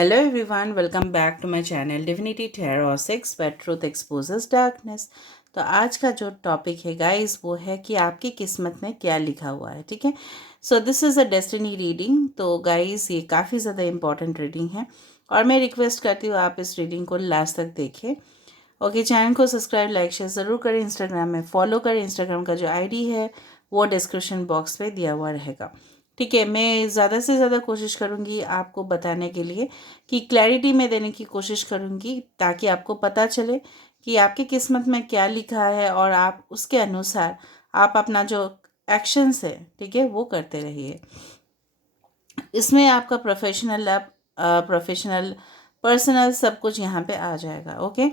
Hello everyone, welcome back to my channel Divinity Tarot 6 where truth exposes darkness। तो आज का जो topic है गाइस वो है कि आपकी किस्मत में क्या लिखा हुआ है। ठीक है, so this is a destiny reading. तो गाइस ये काफ़ी ज़्यादा इम्पॉर्टेंट रीडिंग है और मैं रिक्वेस्ट करती हूँ आप इस रीडिंग को लास्ट तक देखें। ओके, चैनल को सब्सक्राइब लाइक शेयर ज़रूर करें, इंस्टाग्राम में फॉलो करें। इंस्टाग्राम का जो आईडी है वो डिस्क्रिप्शन बॉक्स में दिया हुआ रहेगा। ठीक है, मैं ज़्यादा से ज़्यादा कोशिश करूँगी आपको बताने के लिए कि क्लैरिटी में देने की कोशिश करूँगी ताकि आपको पता चले कि आपकी किस्मत में क्या लिखा है और आप उसके अनुसार आप अपना जो एक्शंस है, ठीक है, वो करते रहिए। इसमें आपका प्रोफेशनल पर्सनल सब कुछ यहाँ पे आ जाएगा। ओके,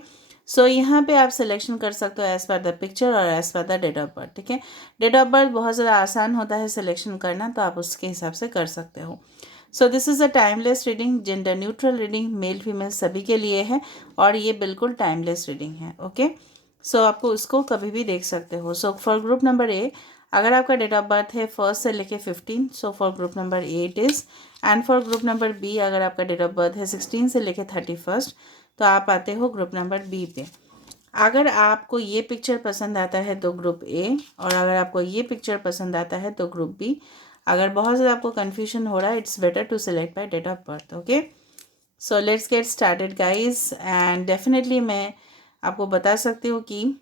सो यहाँ पे आप सिलेक्शन कर सकते हो एज़ पर द पिक्चर और as per the date of birth. ठीक है, डेट ऑफ बर्थ बहुत ज़्यादा आसान होता है सिलेक्शन करना, तो आप उसके हिसाब से कर सकते हो। So this is a timeless reading, gender neutral reading, male female सभी के लिए है और ये बिल्कुल टाइमलेस रीडिंग है। ओके, सो आपको उसको कभी भी देख सकते हो। सो फॉर ग्रुप नंबर ए, अगर आपका डेट ऑफ बर्थ है 1 से लेके 15, so for group number A it is. And for group number B, अगर आपका डेट ऑफ बर्थ है 16 से लेके 31, तो आप आते हो ग्रुप नंबर बी पे। अगर आपको ये पिक्चर पसंद आता है तो ग्रुप ए, और अगर आपको ये पिक्चर पसंद आता है तो ग्रुप बी। अगर बहुत ज़्यादा आपको कन्फ्यूजन हो रहा है, it's better to select by date of birth. Okay, so let's get started guys. And definitely मैं आपको बता सकती हूँ कि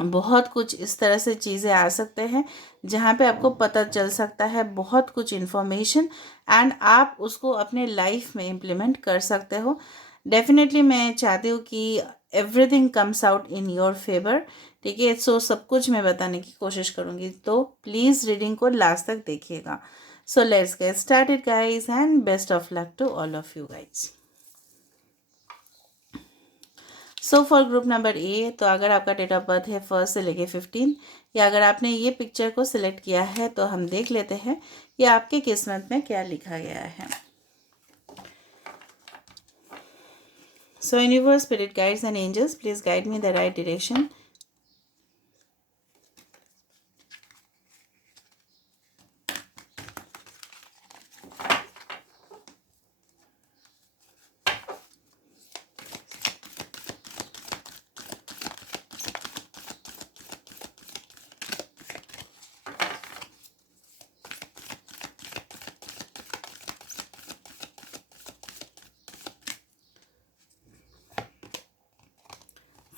बहुत कुछ इस तरह से चीज़ें आ सकते हैं जहाँ पे आपको पता चल सकता है बहुत कुछ इन्फॉर्मेशन, एंड आप उसको अपने लाइफ में इम्प्लीमेंट कर सकते हो। डेफिनेटली मैं चाहती हूँ कि everything comes out in your favour. ठीक है, सो सब कुछ मैं बताने की कोशिश करूँगी, तो प्लीज़ रीडिंग को लास्ट तक देखिएगा। So let's get started guys and best of luck to all of you guys. So for group number A, तो अगर आपका डेट ऑफ बर्थ है 1 से लेके 15, या अगर आपने ये पिक्चर को सिलेक्ट किया है तो हम देख लेते हैं कि आपके किस्मत में क्या लिखा गया है। So universe, spirit guides and angels, please guide me the right direction.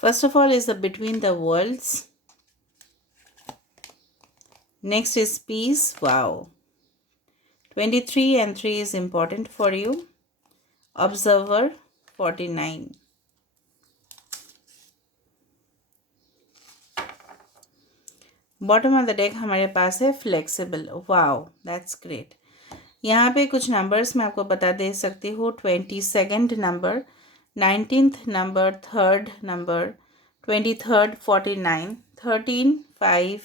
First of all is the between the worlds. Next is peace. Wow. 23 and 3 is important for you. Observer 49. Bottom of the deck हमारे पास है flexible. Wow, that's great. यहाँ पे कुछ numbers मैं आपको बता दे सकती हूँ। 22nd number, 19th number, 3rd number, 23rd, 49, 13, 5,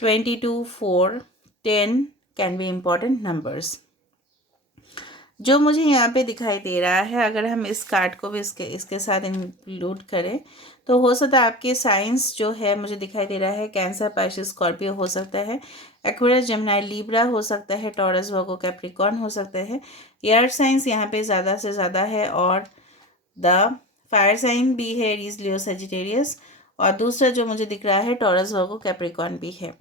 22, 4, 10 can be important numbers. जो मुझे यहाँ पे दिखाई दे रहा है, अगर हम इस कार्ड को भी इसके साथ इंक्लूड करें तो हो सकता है आपके साइंस जो है मुझे दिखाई दे रहा है कैंसर, पाइसेस, स्कॉर्पियो हो सकता है, एक्वेरियस, जेमिनी, लिब्रा हो सकता है, टॉरस, वर्गो, कैप्रिकॉर्न हो सकते हैं। एयर साइंस यहाँ पे ज़्यादा से ज़्यादा है और द फायर साइन भी है, एरीज, लियो, सेजिटेरियस। और दूसरा जो मुझे दिख रहा है टॉरस, वर्गो, कैप्रिकॉर्न भी है।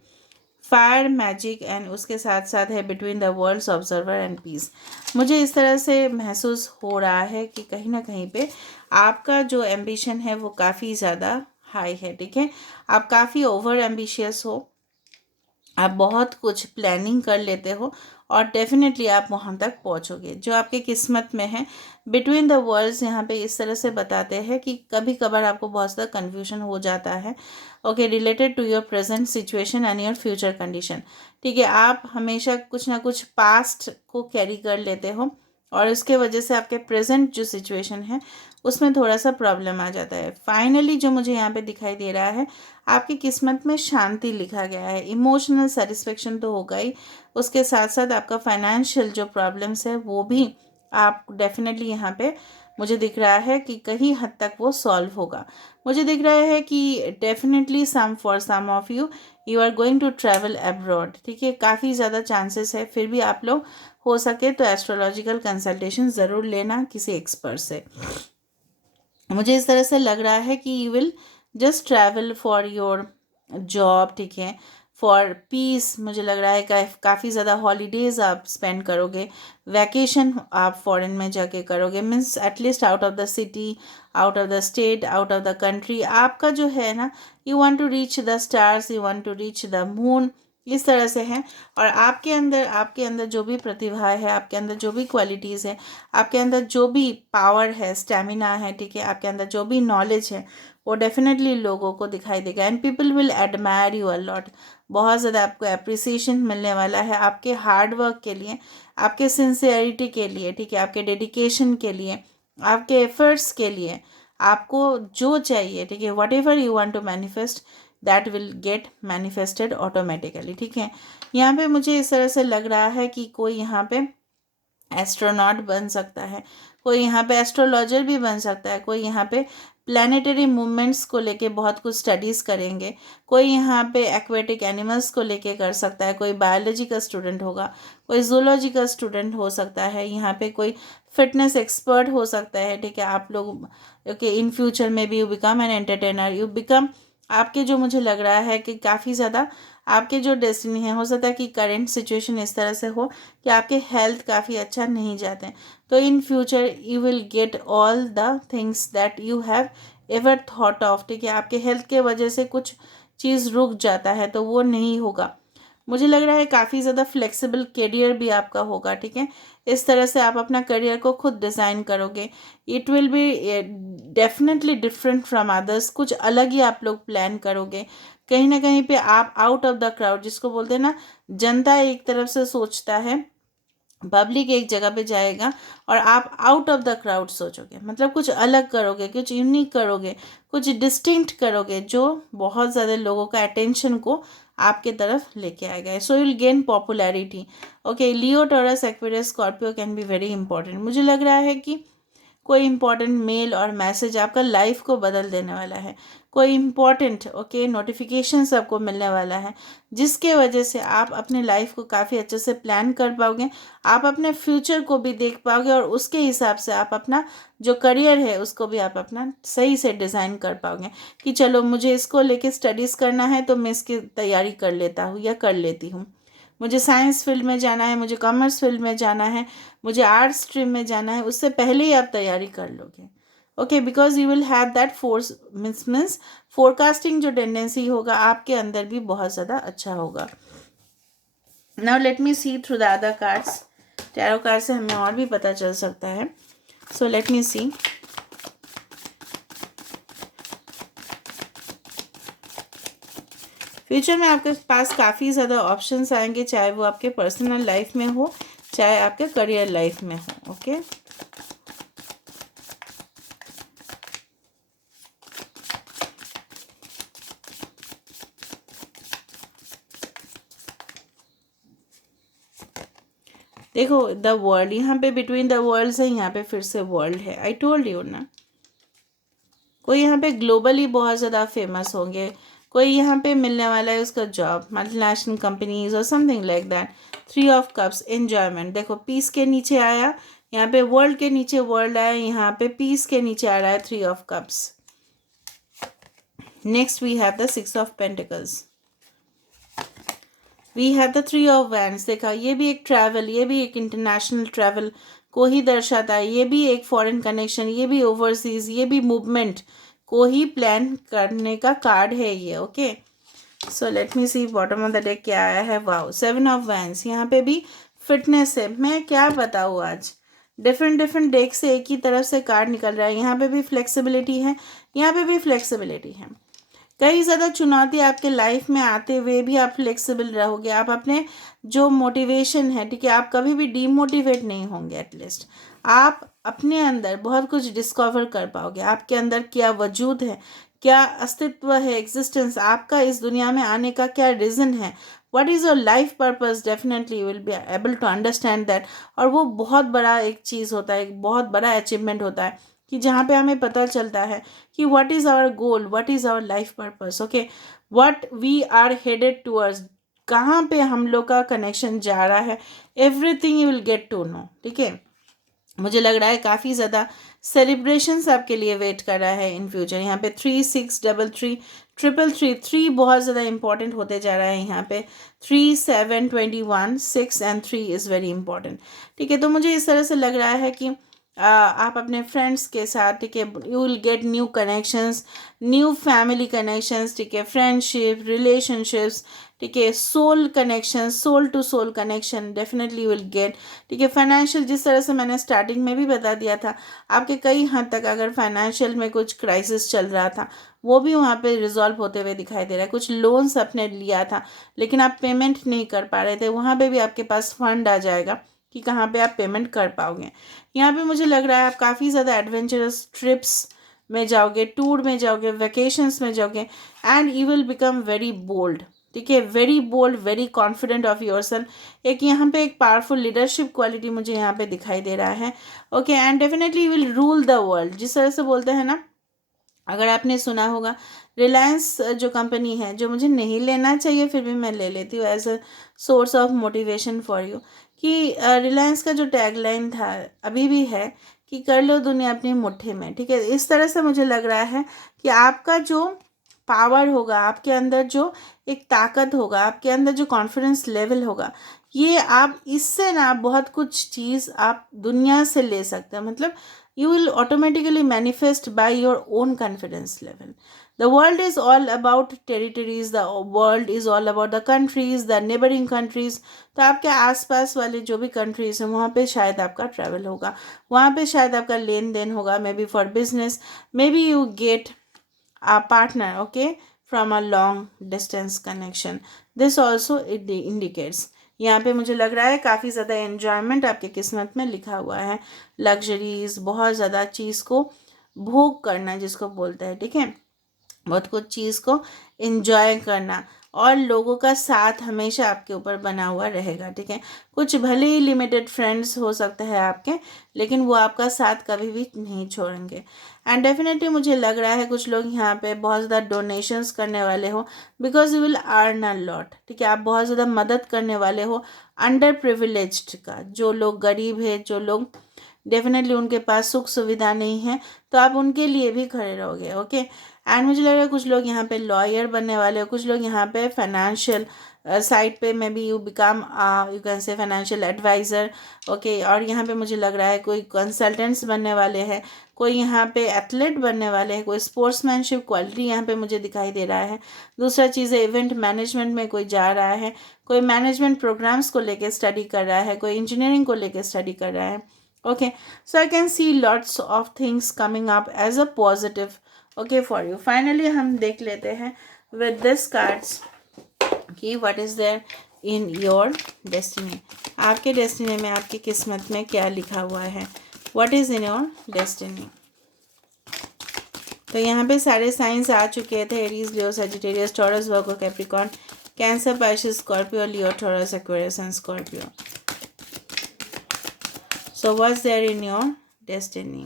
फायर, मैजिक एंड उसके साथ साथ है between the worlds, observer and peace. मुझे इस तरह से महसूस हो रहा है कि कहीं ना कहीं पे आपका जो एम्बिशन है वो काफ़ी ज़्यादा हाई है। ठीक है, आप काफ़ी ओवर एम्बिशियस हो, आप बहुत कुछ प्लानिंग कर लेते हो और डेफिनेटली आप वहाँ तक पहुँचोगे जो आपके किस्मत में है। बिटवीन द वर्ल्ड्स यहाँ पे इस तरह से बताते हैं कि कभी कभार आपको बहुत ज़्यादा कन्फ्यूजन हो जाता है। Okay, related to your present situation and your future condition. ठीक है, आप हमेशा कुछ ना कुछ पास्ट को कैरी कर लेते हो और इसके वजह से आपके प्रेजेंट जो सिचुएशन है उसमें थोड़ा सा प्रॉब्लम आ जाता है। फाइनली जो मुझे यहाँ पे दिखाई दे रहा है, आपकी किस्मत में शांति लिखा गया है। इमोशनल सेटिस्फेक्शन तो होगा ही, उसके साथ साथ आपका फाइनेंशियल जो प्रॉब्लम्स है वो भी आप डेफिनेटली यहाँ पे मुझे दिख रहा है कि कहीं हद तक वो सॉल्व होगा। मुझे दिख रहा है कि definitely for some of you are going to travel abroad, ठीक है, काफ़ी ज़्यादा चांसेस है। फिर भी आप लोग हो सके तो एस्ट्रोलॉजिकल कंसल्टेशन ज़रूर लेना किसी एक्सपर्ट से। मुझे इस तरह से लग रहा है कि you will just travel for your job, ठीक है, फॉर पीस। मुझे लग रहा है काफ़ी ज़्यादा हॉलीडेज़ आप स्पेंड करोगे, वैकेशन आप फॉरेन में जाके करोगे, means at least out of the city, out of the state, out of the country. आपका जो है ना, you want to reach the stars, you want to reach the moon, इस तरह से है। और आपके अंदर जो भी प्रतिभा है, आपके अंदर जो भी क्वालिटीज़ है, आपके अंदर जो भी पावर है, स्टेमिना है, ठीक है, आपके अंदर जो भी नॉलेज है, वो डेफिनेटली लोगों को दिखाई देगा and people will admire you a lot. बहुत ज़्यादा आपको अप्रिसिएशन मिलने वाला है आपके हार्ड वर्क के लिए, आपके सिंसियरिटी के लिए, ठीक है, आपके डेडिकेशन के लिए, आपके एफर्ट्स के लिए। आपको जो चाहिए, ठीक है, whatever you want to manifest that will get manifested automatically, ठीक है। यहाँ पे मुझे इस तरह से लग रहा है कि कोई यहाँ पे एस्ट्रोनॉट बन सकता है, कोई यहाँ पे एस्ट्रोलॉजर भी बन सकता है, कोई यहाँ पे प्लानिटरी मूवमेंट्स को लेके बहुत कुछ स्टडीज़ करेंगे, कोई यहाँ पे एक्वेटिक एनिमल्स को लेके कर सकता है, कोई बायोलॉजी का स्टूडेंट होगा, कोई जूलॉजी का स्टूडेंट हो सकता है, यहाँ पे कोई फिटनेस एक्सपर्ट हो सकता है, ठीक है। आप लोग ओके, इन फ्यूचर में भी you become an entertainer, you become, आपके जो मुझे लग रहा है कि काफ़ी ज़्यादा आपके जो डेस्टिनी है, हो सकता है कि करेंट सिचुएशन इस तरह से हो कि आपके हेल्थ काफ़ी अच्छा नहीं जाते हैं, तो in future you will get all the things that you have ever thought of, ठीक है। आपके हेल्थ के वजह से कुछ चीज़ रुक जाता है तो वो नहीं होगा। मुझे लग रहा है काफ़ी ज़्यादा फ्लेक्सिबल करियर भी आपका होगा, ठीक है। इस तरह से आप अपना करियर को खुद डिज़ाइन करोगे। It will be definitely different from others, कुछ अलग ही आप लोग प्लान करोगे। कहीं ना कहीं पे आप आउट ऑफ द क्राउड, जिसको बोलते हैं ना, जनता एक तरफ से सोचता है, पब्लिक एक जगह पे जाएगा और आप आउट ऑफ द क्राउड सोचोगे, मतलब कुछ अलग करोगे, कुछ यूनिक करोगे, कुछ डिस्टिंक्ट करोगे, जो बहुत ज़्यादा लोगों का अटेंशन को आपके तरफ लेके आएगा। सो you will gain popularity. Okay, Leo, taurus, Aquarius, Scorpio can be very important. मुझे लग रहा है कि कोई इंपॉर्टेंट मेल और मैसेज आपका लाइफ को बदल देने वाला है, कोई इंपॉर्टेंट ओके नोटिफिकेशंस आपको मिलने वाला है, जिसके वजह से आप अपने लाइफ को काफ़ी अच्छे से प्लान कर पाओगे, आप अपने फ्यूचर को भी देख पाओगे और उसके हिसाब से आप अपना जो करियर है उसको भी आप अपना सही से डिज़ाइन कर पाओगे कि चलो मुझे इसको लेके स्टडीज़ करना है तो मैं इसकी तैयारी कर लेता हूँ या कर लेती हूँ। मुझे साइंस फील्ड में जाना है, मुझे कॉमर्स फील्ड में जाना है, मुझे आर्ट स्ट्रीम में जाना है, उससे पहले ही आप तैयारी कर लोगे। Okay, because you will have that force, means forecasting जो टेंडेंसी होगा आपके अंदर भी बहुत ज़्यादा अच्छा होगा। Now let me see through the other cards. Tarot card से हमें और भी पता चल सकता है। सो लेट मी सी। फ्यूचर में आपके पास काफ़ी ज़्यादा ऑप्शंस आएंगे, चाहे वो आपके पर्सनल लाइफ में हो, चाहे आपके करियर लाइफ में हो। ओके, देखो द वर्ल्ड, यहाँ पे बिटवीन द वर्ल्ड्स है, यहाँ पे फिर से वर्ल्ड है। आई टोल्ड यू ना, कोई यहाँ पे ग्लोबली बहुत ज़्यादा फेमस होंगे, कोई यहाँ पे मिलने वाला है उसका जॉब, मल्टीनेशनल कंपनीज और something like that. 3 of cups, enjoyment. देखो पीस के नीचे आया, यहाँ पे वर्ल्ड के नीचे वर्ल्ड आया, यहाँ पे पीस के नीचे आ रहा है 3 of cups. Next we have the 6 of pentacles, we have the 3 of wands. देखा, ये भी एक ट्रैवल, ये भी एक इंटरनेशनल ट्रैवल को ही दर्शाता है, ये भी एक फॉरेन कनेक्शन, ये भी ओवरसीज, ये भी मूवमेंट को ही प्लान करने का कार्ड है ये। Okay, so let me see bottom of the deck क्या आया है। Wow, 7 of wands. यहाँ पे भी फिटनेस है। मैं क्या बताऊँ, आज डिफरेंट डेक से एक ही तरफ से कार्ड निकल रहा है। यहाँ पे भी फ्लेक्सिबिलिटी है, यहाँ पे भी फ्लेक्सिबिलिटी है। कई ज़्यादा चुनौती आपके लाइफ में आते हुए भी आप फ्लेक्सिबल रहोगे। आप अपने जो मोटिवेशन है, ठीक है, आप कभी भी डीमोटिवेट नहीं होंगे। एटलीस्ट आप अपने अंदर बहुत कुछ डिस्कवर कर पाओगे। आपके अंदर क्या वजूद है, क्या अस्तित्व है, एग्जिस्टेंस, आपका इस दुनिया में आने का क्या रीज़न है, what is your life purpose. Definitely you will be able to understand that. और वो बहुत बड़ा एक चीज़ होता है, एक बहुत बड़ा अचीवमेंट होता है। कि जहाँ पे हमें पता चलता है कि what is our goal, what is our life purpose, okay, what we are headed towards, कहाँ पे हम लोग का कनेक्शन जा रहा है, everything you will get to know, ठीक है। मुझे लग रहा है काफ़ी ज़्यादा सेलिब्रेशंस आपके लिए वेट कर रहा है इन फ्यूचर। यहाँ पे 3633 333 3 बहुत ज़्यादा इंपॉर्टेंट होते जा रहा है यहाँ पे। 3 7 21 6 एंड 3 इज़ वेरी इंपॉर्टेंट, ठीक है। तो मुझे इस तरह से लग रहा है कि आप अपने फ्रेंड्स के साथ, ठीक है, you will get new connections, new family connections, ठीक है, फ्रेंडशिप, रिलेशनशिप्स, ठीक है, soul connection, soul to soul connection definitely you will get, ठीक है। फाइनेंशियल, जिस तरह से मैंने स्टार्टिंग में भी बता दिया था, आपके कई हद तक अगर फाइनेंशियल में कुछ क्राइसिस चल रहा था, वो भी वहाँ पे रिजॉल्व होते हुए दिखाई दे रहा है। कुछ लोन्स आपने लिया था लेकिन आप पेमेंट नहीं कर पा रहे थे, वहाँ पे भी आपके पास फंड आ जाएगा कि कहाँ पे आप पेमेंट कर पाओगे। यहाँ पे मुझे लग रहा है आप काफ़ी ज़्यादा एडवेंचरस ट्रिप्स में जाओगे, टूर में जाओगे, वेकेशंस में जाओगे, and you will become very bold, ठीक है, very bold, very confident of yourself. एक यहाँ पे एक पावरफुल लीडरशिप क्वालिटी मुझे यहाँ पे दिखाई दे रहा है, okay, and definitely you will rule the world. जिस तरह से बोलते हैं ना, अगर आपने सुना होगा, रिलायंस जो कंपनी है, जो मुझे नहीं लेना चाहिए फिर भी मैं ले लेती हूँ as a source of motivation for you, कि रिलायंस का जो टैगलाइन था अभी भी है कि कर लो दुनिया अपनी मुट्ठी में, ठीक है। इस तरह से मुझे लग रहा है कि आपका जो पावर होगा, आपके अंदर जो एक ताकत होगा, आपके अंदर जो कॉन्फिडेंस लेवल होगा, ये आप इससे ना बहुत कुछ चीज़ आप दुनिया से ले सकते हैं। मतलब you will automatically manifest by your own confidence level. The world is all about territories, the world is all about the countries, the neighboring countries. तो आपके आसपास वाले जो भी कंट्रीज हैं वहाँ पे शायद आपका ट्रैवल होगा, वहाँ पे शायद आपका लेन देन होगा, may be for business, may be you get a partner, okay, from a long distance connection. This also it indicates, यहाँ पे मुझे लग रहा है काफ़ी ज़्यादा एन्जॉयमेंट आपके किस्मत में लिखा हुआ है, लग्जरीज, बहुत ज़्यादा चीज़ को भोग करना जिसको बोलते हैं, ठीक है, बहुत कुछ चीज़ को एंजॉय करना, और लोगों का साथ हमेशा आपके ऊपर बना हुआ रहेगा, ठीक है। कुछ भले ही लिमिटेड फ्रेंड्स हो सकते हैं आपके, लेकिन वो आपका साथ कभी भी नहीं छोड़ेंगे। एंड डेफिनेटली मुझे लग रहा है कुछ लोग यहाँ पे बहुत ज़्यादा डोनेशंस करने वाले हो, because you will earn a lot, ठीक है। आप बहुत ज़्यादा मदद करने वाले हो अंडर प्रिविलेज्ड का, जो लोग गरीब है, जो लोग डेफिनेटली उनके पास सुख सुविधा नहीं है, तो आप उनके लिए भी खड़े रहोगे, ओके। एंड मुझे लग रहा है कुछ लोग यहाँ पे लॉयर बनने वाले हो, कुछ लोग यहाँ पे फाइनेंशियल साइड पे में भी you become you can say financial advisor, okay. और यहाँ पे मुझे लग रहा है कोई कंसल्टेंट्स बनने वाले हैं, कोई यहाँ पे एथलीट बनने वाले हैं, कोई स्पोर्ट्समैनशिप क्वालिटी यहाँ पे मुझे दिखाई दे रहा है। दूसरा चीज़ है इवेंट मैनेजमेंट में कोई जा रहा है, कोई मैनेजमेंट प्रोग्राम्स को लेके स्टडी कर रहा है, कोई इंजीनियरिंग को लेके स्टडी कर रहा है, okay. So I can see lots of things coming up as a positive, okay, for you. Finally हम देख लेते हैं with this cards कि what is there in your destiny, आपके डेस्टिनी में, आपकी किस्मत में क्या लिखा हुआ है, what is in your destiny। तो यहाँ पे सारे साइंस आ चुके थे, Aries, Leo, Sagittarius, taurus, Virgo, Capricorn, cancer, Pisces, Scorpio, Leo, taurus, Aquarius and Scorpio. So what's there in your destiny?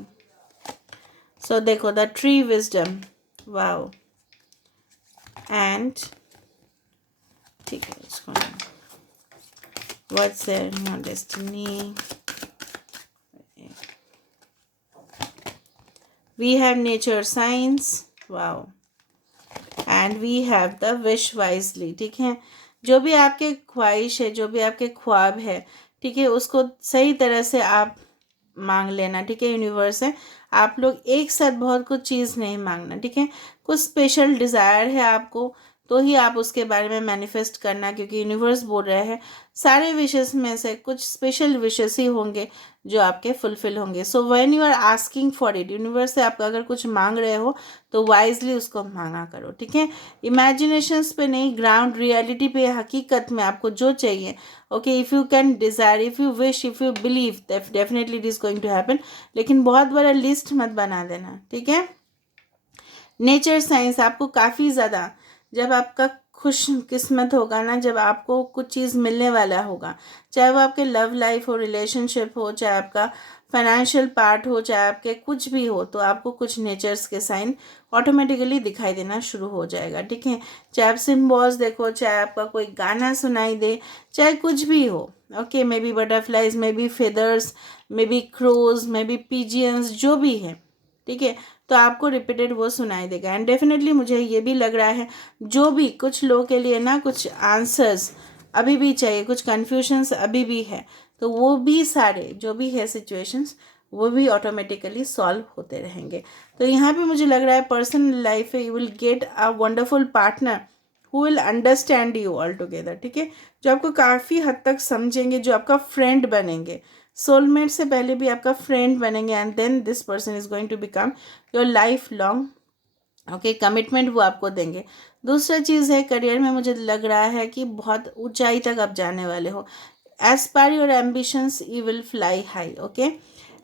So देखो, the tree wisdom, wow, and ठीक है इसको, what's there in your destiny? We have nature science, wow, and we have the wish wisely, ठीक है। जो भी आपके ख्वाहिश है, जो भी आपके ख्वाब है, ठीक है, उसको सही तरह से आप मांग लेना, ठीक है। यूनिवर्स है, आप लोग एक साथ बहुत कुछ चीज़ नहीं मांगना, ठीक है। कुछ स्पेशल डिज़ायर है आपको, तो ही आप उसके बारे में मैनिफेस्ट करना, क्योंकि यूनिवर्स बोल रहे हैं सारे विशेस में से कुछ स्पेशल विशेस ही होंगे जो आपके फुलफिल होंगे। So when you are asking for it, universe से आप अगर कुछ मांग रहे हो तो वाइजली उसको मांगा करो, ठीक है। इमेजिनेशंस पे नहीं, ग्राउंड रियलिटी पे, हकीकत में आपको जो चाहिए, okay. If you can desire, if you wish, if you believe, definitely it is going to happen, लेकिन बहुत बड़ा लिस्ट मत बना देना, ठीक है। नेचर साइंस आपको काफ़ी ज़्यादा, जब आपका खुश किस्मत होगा ना, जब आपको कुछ चीज़ मिलने वाला होगा, चाहे वो आपके लव लाइफ हो, रिलेशनशिप हो, चाहे आपका फाइनेंशियल पार्ट हो, चाहे आपके कुछ भी हो, तो आपको कुछ नेचर्स के साइन ऑटोमेटिकली दिखाई देना शुरू हो जाएगा, ठीक है। चाहे आप सिम्बॉल्स देखो, चाहे आपका कोई गाना सुनाई दे, चाहे कुछ भी हो, okay, may be butterflies, may be feathers, may be crows, may be pigeons, जो भी है, ठीक है, तो आपको रिपीटेड वो सुनाई देगा। एंड डेफिनेटली मुझे ये भी लग रहा है, जो भी कुछ लोगों के लिए ना कुछ आंसर्स अभी भी चाहिए, कुछ कन्फ्यूजन्स अभी भी है, तो वो भी सारे जो भी है सिचुएशंस, वो भी ऑटोमेटिकली सॉल्व होते रहेंगे। तो यहाँ पे मुझे लग रहा है पर्सनल लाइफ में you will get a wonderful partner who will understand you all together, ठीक है, जो आपको काफ़ी हद तक समझेंगे, जो आपका फ्रेंड बनेंगे, सोलमेट से पहले भी आपका फ्रेंड बनेंगे, and then this person is going to become your lifelong, okay, commitment वो आपको देंगे। दूसरा चीज़ है करियर में, मुझे लग रहा है कि बहुत ऊंचाई तक आप जाने वाले हो, as per your ambitions you will fly high, okay.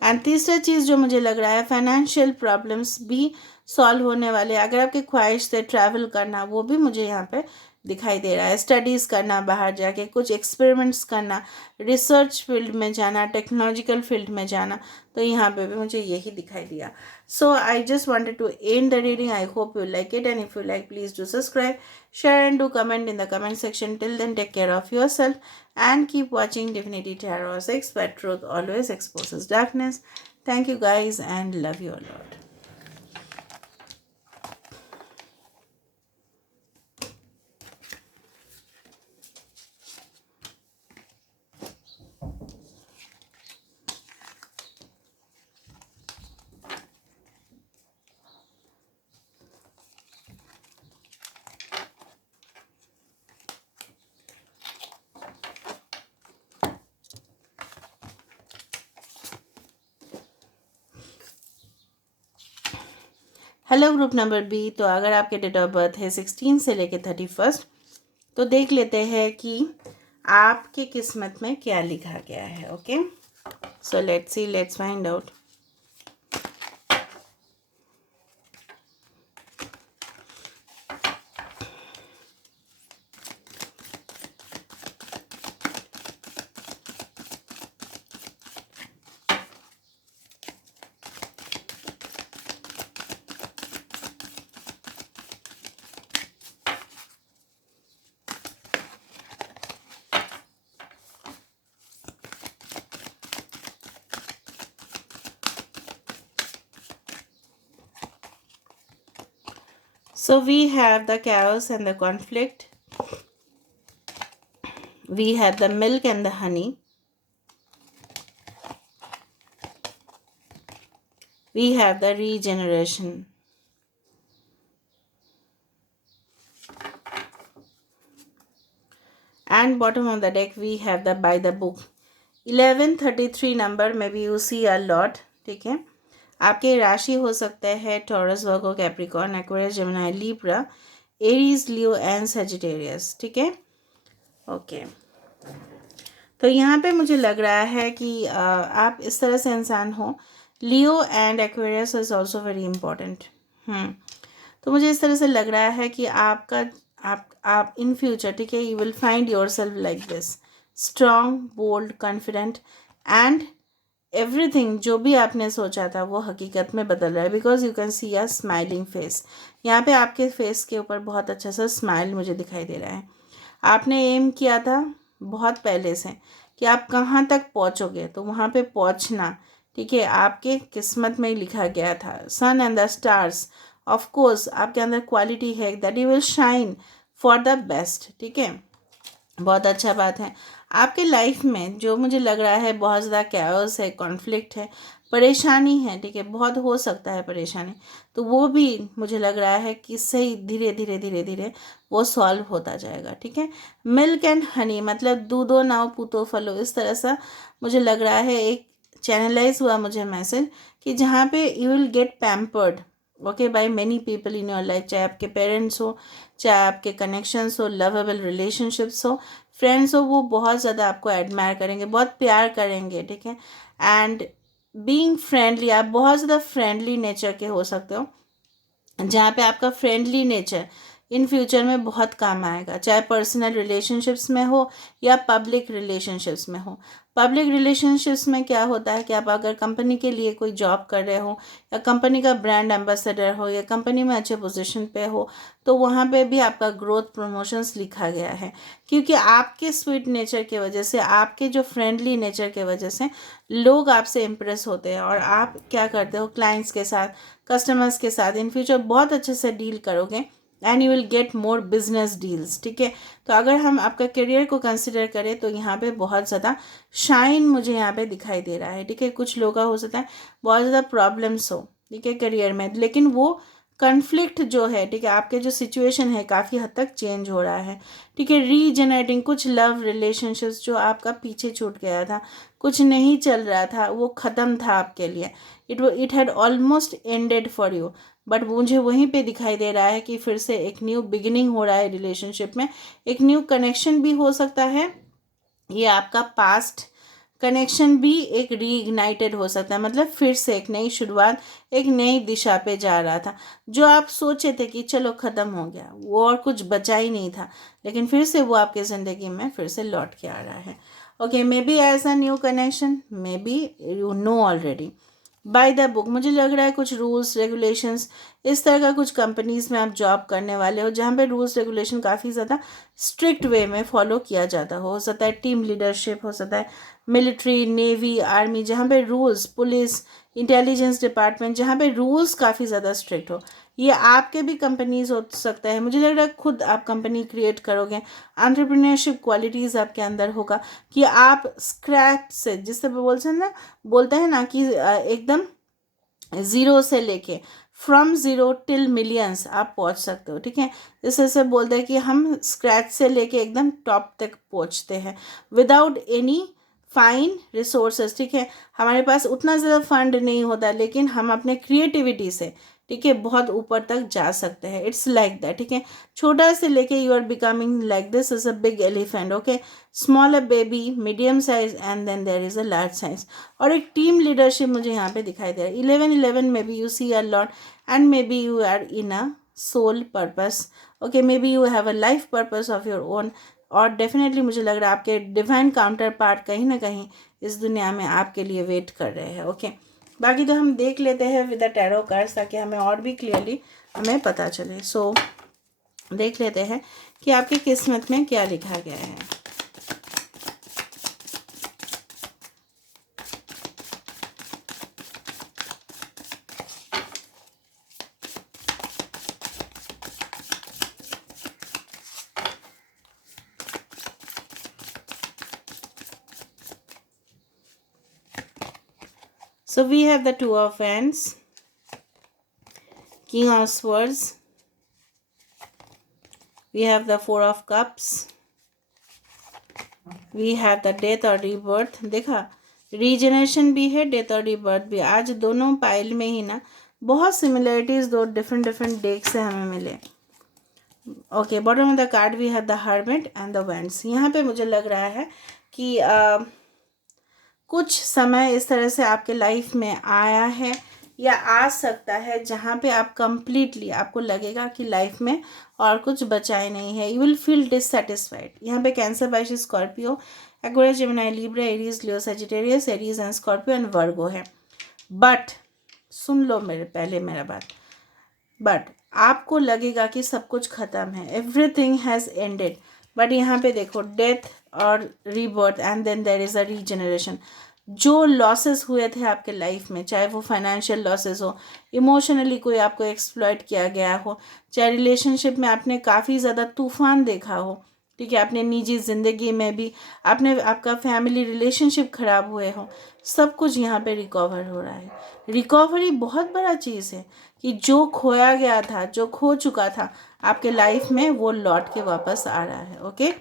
And तीसरा चीज़ जो मुझे लग रहा है, फाइनेंशियल प्रॉब्लम्स भी सॉल्व होने वाले, अगर आपकी ख्वाहिश से ट्रैवल करना, वो भी मुझे यहाँ पे दिखाई दे रहा है, स्टडीज़ करना, बाहर जाके कुछ एक्सपेरिमेंट्स करना, रिसर्च फील्ड में जाना, टेक्नोलॉजिकल फील्ड में जाना, तो यहाँ पे भी मुझे यही दिखाई दिया। So I just wanted to end the reading, I hope you like it, and if you like, please do subscribe, share and do comment in the comment section. Till then, take care of yourself and keep watching Divinity Tarot 6, where truth always exposes darkness. Thank you guys and love you a lot. Hello group number B, तो अगर आपके date of birth है 16 से लेके 31, तो देख लेते हैं कि आपकी किस्मत में क्या लिखा गया है, okay. So let's see, let's find out. So we have the chaos and the conflict. We have the milk and the honey. We have the regeneration. And bottom of the deck we have the by the book. 1133 number, maybe you see a lot, ठीक है। आपके राशि हो सकता है taurus, Virgo, Capricorn, Aquarius, Gemini, Libra, Aries, Leo and Sagittarius, ठीक है, okay. तो यहाँ पे मुझे लग रहा है कि आप इस तरह से इंसान हो, Leo and Aquarius is also very important. तो मुझे इस तरह से लग रहा है कि आपका आप इन फ्यूचर, ठीक है, you will find yourself like this, strong, bold, confident, and everything जो भी आपने सोचा था वो हकीकत में बदल रहा है, because you can see a smiling face. यहाँ पे आपके फेस के ऊपर बहुत अच्छा सा स्माइल मुझे दिखाई दे रहा है। आपने एम किया था बहुत पहले से कि आप कहाँ तक पहुँचोगे, तो वहाँ पे पहुँचना, ठीक है, आपके किस्मत में ही लिखा गया था। Sun and the stars, of course आपके अंदर क्वालिटी है that you will shine for the best, ठीक है, बहुत अच्छा बात है। आपके लाइफ में जो मुझे लग रहा है बहुत ज़्यादा कैओस है, कॉन्फ्लिक्ट है, परेशानी है, ठीक है, बहुत हो सकता है परेशानी, तो वो भी मुझे लग रहा है कि सही धीरे धीरे धीरे धीरे वो सॉल्व होता जाएगा, ठीक है। मिल्क एंड हनी मतलब दूधो नाव पूतो फलो, इस तरह सा मुझे लग रहा है, एक चैनलाइज हुआ मुझे मैसेज कि जहाँ पे you will gate pampered, okay, by many people in your life, चाहे आपके पेरेंट्स हो, चाहे आपके कनेक्शंस हो, लवेबल रिलेशनशिप्स हो, फ्रेंड्स हो, वो बहुत ज़्यादा आपको एडमायर करेंगे, बहुत प्यार करेंगे, ठीक है। एंड बीइंग फ्रेंडली, आप बहुत ज़्यादा फ्रेंडली नेचर के हो सकते हो, जहाँ पे आपका फ्रेंडली नेचर इन फ्यूचर में बहुत काम आएगा, चाहे पर्सनल रिलेशनशिप्स में हो या पब्लिक रिलेशनशिप्स में हो। पब्लिक रिलेशनशिप्स में क्या होता है कि आप अगर कंपनी के लिए कोई जॉब कर रहे हो या कंपनी का ब्रांड एम्बेसडर हो या कंपनी में अच्छे पोजीशन पे हो, तो वहाँ पे भी आपका ग्रोथ प्रमोशंस लिखा गया है, क्योंकि आपके स्वीट नेचर की वजह से, आपके जो फ्रेंडली नेचर की वजह से लोग आपसे इम्प्रेस होते हैं और आप क्या करते हो, क्लाइंट्स के साथ, कस्टमर्स के साथ इन फ्यूचर बहुत अच्छे से डील करोगे and you will get more business deals. ठीक है, तो अगर हम आपका करियर को कंसिडर करें तो यहाँ पे बहुत ज़्यादा शाइन मुझे यहाँ पे दिखाई दे रहा है। ठीक है, कुछ लोगों का हो सकता है बहुत ज़्यादा प्रॉब्लम्स हो, ठीक है, करियर में, लेकिन वो कन्फ्लिक्ट जो है, ठीक है, आपके जो सिचुएशन है काफ़ी हद तक चेंज हो रहा है। ठीक है, रीजनरेटिंग, कुछ लव रिलेशनशिप्स जो आपका पीछे छूट गया था, कुछ नहीं चल रहा था, वो ख़त्म था आपके लिए, it had almost ended for you, but मुझे वहीं पे दिखाई दे रहा है कि फिर से एक न्यू बिगिनिंग हो रहा है रिलेशनशिप में, एक न्यू कनेक्शन भी हो सकता है, ये आपका पास्ट कनेक्शन भी एक रीइग्नाइटेड हो सकता है, मतलब फिर से एक नई शुरुआत, एक नई दिशा पे जा रहा था। जो आप सोचे थे कि चलो ख़त्म हो गया, वो और कुछ बचा ही नहीं था, लेकिन फिर से वो आपके ज़िंदगी में फिर से लौट के आ रहा है। Okay, may be as a new connection, maybe you know already by the book. मुझे लग रहा है कुछ रूल्स रेगुलेशंस, इस तरह का कुछ कंपनीज़ में आप जॉब करने वाले हो जहाँ पे रूल्स रेगुलेशन काफ़ी ज़्यादा स्ट्रिक्ट वे में फॉलो किया जाता हो सकता है टीम लीडरशिप, हो सकता है मिलिट्री, नेवी, आर्मी, जहाँ पे रूल्स, पुलिस, इंटेलिजेंस डिपार्टमेंट, जहाँ पे रूल्स काफ़ी ज़्यादा स्ट्रिक्ट हो। ये आपके भी कंपनीज हो सकता है, मुझे लग रहा है खुद आप कंपनी क्रिएट करोगे, एंटरप्रेन्योरशिप क्वालिटीज़ आपके अंदर होगा कि आप स्क्रैच से, जिससे बोलते हैं ना कि एकदम ज़ीरो से लेके फ्रॉम ज़ीरो टिल मिलियंस आप पहुंच सकते हो। ठीक है, जैसे बोलते हैं कि हम स्क्रैच से लेके एकदम टॉप तक पहुंचते हैं विदाउट एनी फाइन रिसोर्सेज। ठीक है, हमारे पास उतना ज़्यादा फंड नहीं होता, लेकिन हम अपने क्रिएटिविटी से, ठीक है, बहुत ऊपर तक जा सकते हैं। It's like that. ठीक है, छोटा से लेके you are becoming like this is a big elephant. Okay, small a baby, medium size and then there is a large size. और एक टीम लीडरशिप मुझे यहाँ पे दिखाई दे रहा है। 11 maybe you see a lot and maybe you are in a soul purpose. Okay, may be you have a life purpose of your own, और definitely मुझे लग रहा है आपके डिवाइन काउंटर पार्ट कहीं ना कहीं इस दुनिया में आपके लिए वेट कर रहे हैं। ओके, बाकी तो हम देख लेते हैं विद द टैरो कार्ड्स ताकि हमें और भी क्लियरली हमें पता चले। सो देख लेते हैं कि आपकी किस्मत में क्या लिखा गया है। So we have the Two of Wands, King of Swords, we have the Four of Cups, we have the Death और Rebirth। देखा, रीजनरेशन भी है, डेथ और रीबर्थ भी। आज दोनों पाइल में ही ना बहुत सिमिलरिटीज दो डिफरेंट डेक से हमें मिले। Okay, bottom of the card we have the hermit and the wands. यहाँ पे मुझे लग रहा है कि कुछ समय इस तरह से आपके लाइफ में आया है या आ सकता है जहाँ पे आप कंप्लीटली, आपको लगेगा कि लाइफ में और कुछ बचा ही नहीं है। You will feel dissatisfied. यहाँ पे cancer, Pisces, Scorpio, Aquarius, Gemini, Libra, Aries, Leo, Sagittarius, Aries and Scorpio and वर्गो है। बट सुन लो मेरा बात, बट आपको लगेगा कि सब कुछ ख़त्म है, एवरीथिंग हैज़ एंडेड, बट यहाँ पे देखो डेथ और rebirth and then there is a regeneration. जो लॉसेस हुए थे आपके लाइफ में, चाहे वो फाइनेंशियल लॉसेस हो, इमोशनली कोई आपको एक्सप्लॉइट किया गया हो, चाहे रिलेशनशिप में आपने काफ़ी ज़्यादा तूफान देखा हो, ठीक है, अपने निजी ज़िंदगी में भी आपका फैमिली रिलेशनशिप ख़राब हुए हो, सब कुछ यहाँ पे रिकवर हो रहा है। रिकवरी बहुत बड़ा चीज़ है कि जो खोया गया था, जो खो चुका था आपके लाइफ में, वो लौट के वापस आ रहा है। ओके,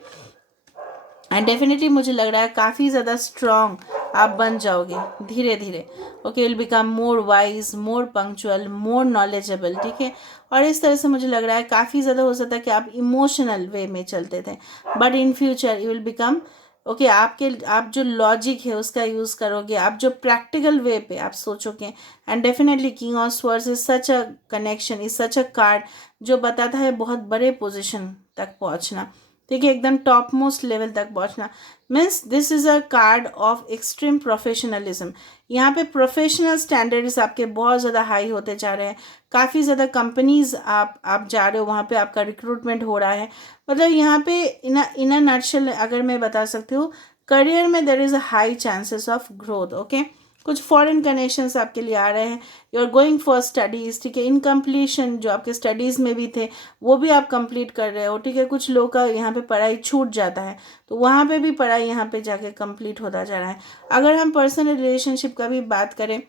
एंड डेफिनेटली मुझे लग रहा है काफ़ी ज़्यादा स्ट्रॉन्ग आप बन जाओगे धीरे धीरे। Okay, will become more wise, more punctual, more knowledgeable. ठीक है, और इस तरह से मुझे लग रहा है काफ़ी ज़्यादा हो सकता है कि आप इमोशनल वे में चलते थे, but in future you will become okay आप जो लॉजिक है उसका यूज़ करोगे, आप जो प्रैक्टिकल वे पे आप सोचोगे, and definitely king of swords is such a connection, is such a card जो बताता है बहुत बड़े पोजीशन तक पहुंचना, ठीक है, एकदम टॉप मोस्ट लेवल तक पहुंचना। Means this is a card of extreme professionalism. यहाँ पे प्रोफेशनल स्टैंडर्ड्स आपके बहुत ज़्यादा हाई होते जा रहे हैं, काफ़ी ज़्यादा कंपनीज आप जा रहे हो, वहाँ पे आपका रिक्रूटमेंट हो रहा है। मतलब यहाँ पे इन अ नटशेल अगर मैं बता सकती हूँ, करियर में there is a high chances of growth. Okay, कुछ फॉरेन कनेक्शंस आपके लिए आ रहे हैं, you are going for studies, ठीक है, इनकम्प्लीशन जो आपके स्टडीज़ में भी थे वो भी आप कंप्लीट कर रहे हो, ठीक है। कुछ लोग का यहाँ पे पढ़ाई छूट जाता है तो वहाँ पे भी पढ़ाई यहाँ पे जाके कंप्लीट होता जा रहा है। अगर हम पर्सनल रिलेशनशिप का भी बात करें,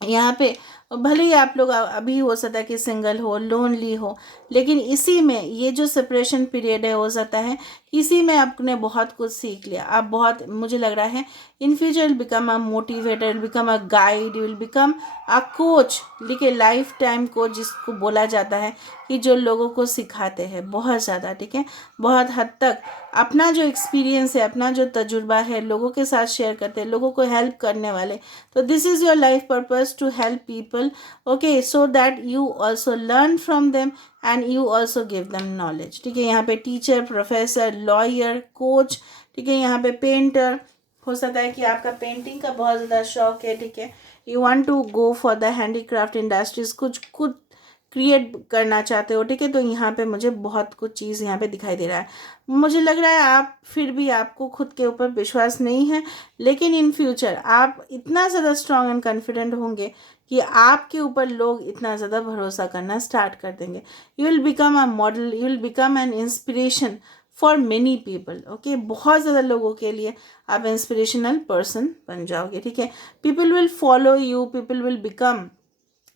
यहाँ पे भले ही आप लोग अभी हो सकता है कि सिंगल हो, लोनली हो, लेकिन इसी में ये जो सेपरेशन पीरियड है हो सकता है इसी में आपने बहुत कुछ सीख लिया। आप बहुत, मुझे लग रहा है in future will become a motivator, become a guide, will become a coach, देखिए लाइफ टाइम कोच जिसको बोला जाता है कि जो लोगों को सिखाते हैं बहुत ज़्यादा, ठीक है, बहुत हद तक अपना जो एक्सपीरियंस है, अपना जो तजुर्बा है लोगों के साथ शेयर करते हैं, लोगों को हेल्प करने वाले। तो this is your life purpose to help people, okay, so that you also learn from them and you also give them knowledge, ठीक है। यहाँ पे टीचर, प्रोफेसर, लॉयर, कोच, ठीक है, यहाँ पे पेंटर, हो सकता है कि आपका पेंटिंग का बहुत ज़्यादा शौक है, ठीक है, you want to go for the handicraft industries, कुछ खुद क्रिएट करना चाहते हो, ठीक है। तो यहाँ पे मुझे बहुत कुछ चीज़ यहाँ पे दिखाई दे रहा है। मुझे लग रहा है आप फिर भी आपको खुद के ऊपर विश्वास नहीं है, लेकिन इन फ्यूचर आप इतना ज़्यादा स्ट्रांग एंड कॉन्फिडेंट होंगे कि आपके ऊपर लोग इतना ज़्यादा भरोसा करना स्टार्ट कर देंगे। You will become a model, you will become an inspiration for many people, okay, बहुत ज़्यादा लोगों के लिए आप इंस्पिरेशनल पर्सन बन जाओगे, ठीक है। People will follow you, people will become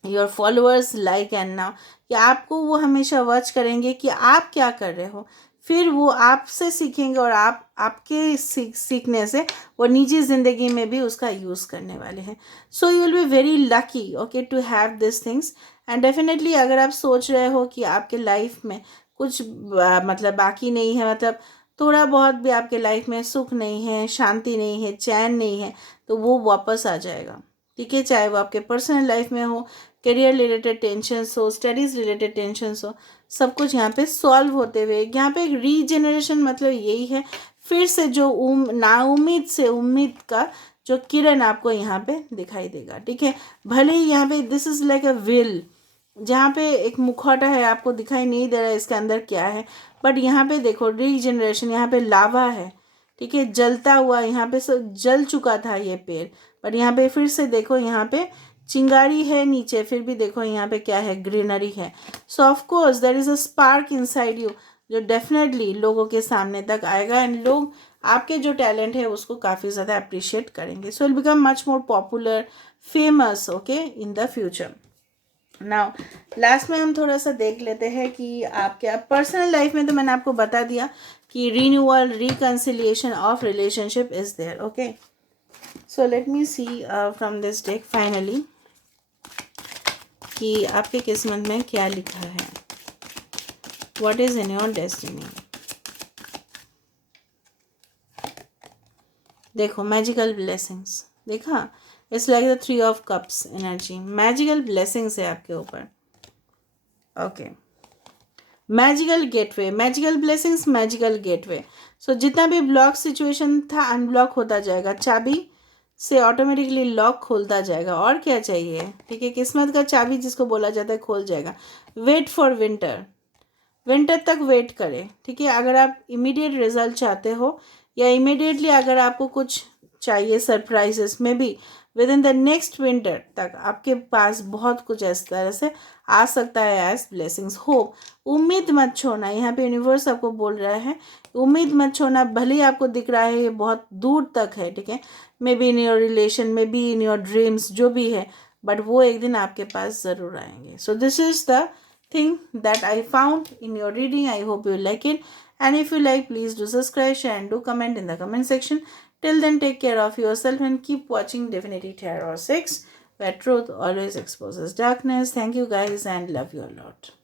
your followers like and now, कि आपको वो हमेशा वॉच करेंगे कि आप क्या कर रहे हो, फिर वो आपसे सीखेंगे और आप आपके सीखने से वो निजी ज़िंदगी में भी उसका यूज़ करने वाले हैं। So you will be very lucky, okay, to have this things. And definitely अगर आप सोच रहे हो कि आपके लाइफ में कुछ मतलब बाकी नहीं है, मतलब थोड़ा बहुत भी आपके लाइफ में सुख नहीं है, शांति नहीं है, चैन नहीं है, तो वो वापस आ जाएगा, ठीक है। चाहे वो आपके पर्सनल लाइफ में हो, करियर रिलेटेड टेंशन्स हो, स्टडीज़ रिलेटेड टेंशन्स हो, सब कुछ यहाँ पे सॉल्व होते हुए, यहाँ पे रीजनरेशन मतलब यही है, फिर से जो नाउम्मीद से उम्मीद का जो किरण आपको यहाँ पे दिखाई देगा, ठीक है। भले ही यहाँ पे this is like a will, जहाँ पे एक मुखौटा है आपको दिखाई नहीं दे रहा है इसके अंदर क्या है, बट यहाँ पे देखो रीजनरेशन, यहाँ पे लावा है, ठीक है, जलता हुआ, यहाँ पे सब जल चुका था ये पेड़, बट यहाँ पे फिर से देखो, यहाँ पे चिंगारी है नीचे, फिर भी देखो यहाँ पे क्या है, ग्रीनरी है। So of course there is a spark inside you जो डेफिनेटली लोगों के सामने तक आएगा, एंड लोग आपके जो टैलेंट है उसको काफ़ी ज़्यादा अप्रिशिएट करेंगे। So will become much more popular, famous, okay, in the future. Now last में हम थोड़ा सा देख लेते हैं कि आप क्या पर्सनल लाइफ में, तो मैंने आपको बता दिया कि renewal, reconciliation of relationship is there, okay. So let me see from this deck finally कि आपके किस्मत में क्या लिखा है, what is in your destiny. देखो मैजिकल ब्लेसिंग्स, देखा, it's like the 3 of cups energy, magical blessings है आपके ऊपर, okay. Magical gateway, magical blessings, magical gateway. So जितना भी ब्लॉक सिचुएशन था अनब्लॉक होता जाएगा, चाबी से ऑटोमेटिकली लॉक खोलता जाएगा, और क्या चाहिए, ठीक है। किस्मत का चाबी जिसको बोला जाता है खोल जाएगा। वेट फॉर विंटर, विंटर तक वेट करें, ठीक है। अगर आप इमीडिएट रिजल्ट चाहते हो या इमीडिएटली अगर आपको कुछ चाहिए सरप्राइजेस में भी, with in the next winter तक आपके पास बहुत कुछ इस तरह से आ सकता है एज ब्लेसिंग्स। होप, उम्मीद मत छोड़ना, यहाँ पे यूनिवर्स आपको बोल रहा है उम्मीद मत छोड़ना, भले ही आपको दिख रहा है ये बहुत दूर तक है, ठीक है, may be in your relation, may be in your dreams, जो भी है, बट वो एक दिन आपके पास ज़रूर आएंगे। So this is the thing that I found in your reading. I hope you like it, and if you like, please do subscribe, share and do comment in the comment section. Till then, take care of yourself and keep watching Divinity Tarot 6, where truth always exposes darkness. Thank you guys and love you a lot.